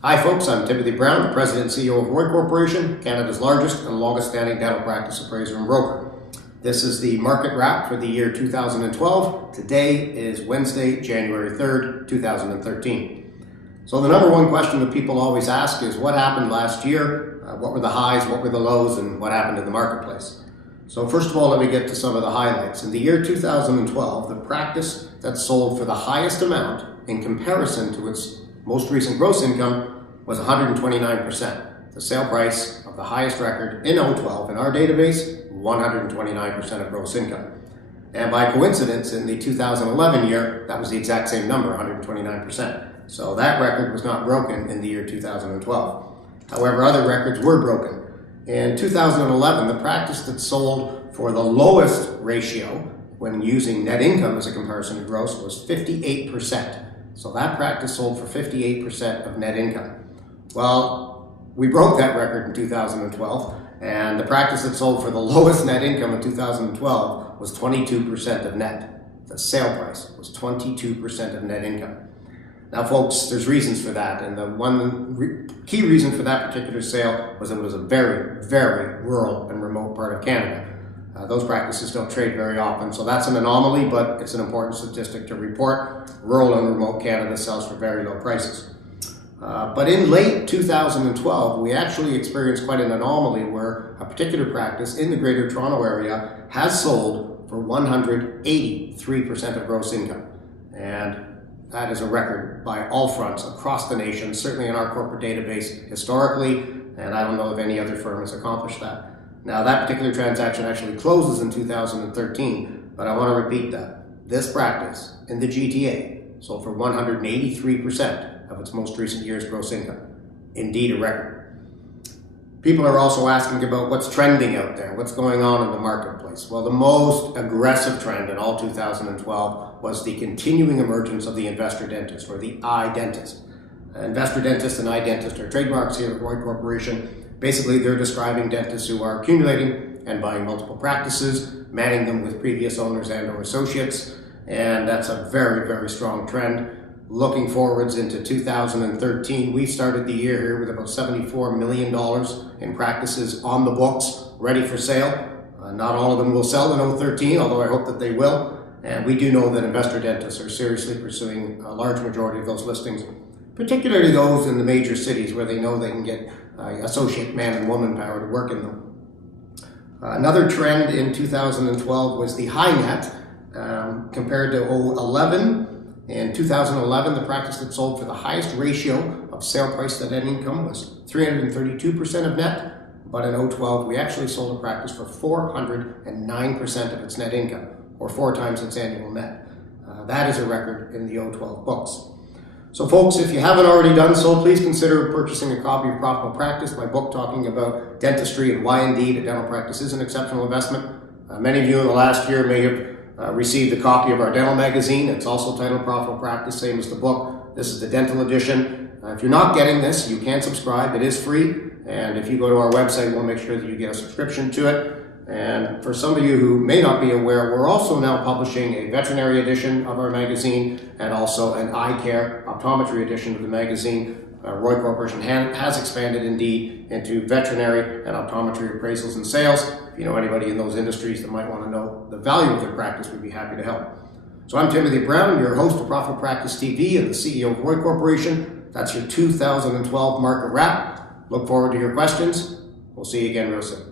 Hi folks, I'm Timothy Brown, the President and CEO of Roy Corporation, Canada's largest and longest standing dental practice appraiser and broker. This is the market wrap for the year 2012. Today is Wednesday, January 3rd, 2013. So the number one question that people always ask is what happened last year? What were the highs, what were the lows, and what happened in the marketplace? So first of all, let me get to some of the highlights. In the year 2012, the practice that sold for the highest amount in comparison to its most recent gross income was 129%. The sale price of the highest record in 2012 in our database, 129% of gross income. And by coincidence, in the 2011 year, that was the exact same number, 129%. So that record was not broken in the year 2012. However, other records were broken. In 2011, the practice that sold for the lowest ratio when using net income as a comparison to gross was 58%. So that practice sold for 58% of net income. Well, we broke that record in 2012, and the practice that sold for the lowest net income in 2012 was 22% of net. The sale price was 22% of net income. Now folks, there's reasons for that, and the one key reason for that particular sale was it was a very, very rural and remote part of Canada. Those practices don't trade very often, so that's an anomaly, but it's an important statistic to report. Rural and remote Canada sells for very low prices. But in late 2012, we actually experienced quite an anomaly where a particular practice in the Greater Toronto Area has sold for 183% of gross income. And that is a record by all fronts across the nation, certainly in our corporate database historically, and I don't know if any other firm has accomplished that. Now, that particular transaction actually closes in 2013, but I want to repeat that. This practice in the GTA sold for 183% of its most recent year's gross income. Indeed, a record. People are also asking about what's trending out there, what's going on in the marketplace. Well, the most aggressive trend in all 2012 was the continuing emergence of the investor dentist, or the iDentist. Investor dentist and iDentist are trademarks here at Roy Corporation. Basically, they're describing dentists who are accumulating and buying multiple practices, manning them with previous owners and or associates, and that's a very, very strong trend. Looking forwards into 2013, we started the year here with about $74 million in practices on the books, ready for sale. Not all of them will sell in 2013, although I hope that they will. And we do know that investor dentists are seriously pursuing a large majority of those listings, particularly those in the major cities where they know they can get associate man and woman power to work in them. Another trend in 2012 was the high net compared to 2011. In 2011, the practice that sold for the highest ratio of sale price to net income was 332% of net, but in 2012, we actually sold a practice for 409% of its net income, or 4 times its annual net. That is a record in the 2012 books. So folks, if you haven't already done so, please consider purchasing a copy of Profitable Practice, my book talking about dentistry and why indeed a dental practice is an exceptional investment. Many of you in the last year may have received a copy of our dental magazine. It's also titled Profitable Practice, same as the book. This is the dental edition. If you're not getting this, you can subscribe. It is free. And if you go to our website, we'll make sure that you get a subscription to it. And for some of you who may not be aware, we're also now publishing a veterinary edition of our magazine and also an eye care optometry edition of the magazine. Roy Corporation has expanded indeed into veterinary and optometry appraisals and sales. If you know anybody in those industries that might want to know the value of their practice, we'd be happy to help. So I'm Timothy Brown, your host of Profitable Practice TV and the CEO of Roy Corporation. That's your 2012 market wrap. Look forward to your questions. We'll see you again real soon.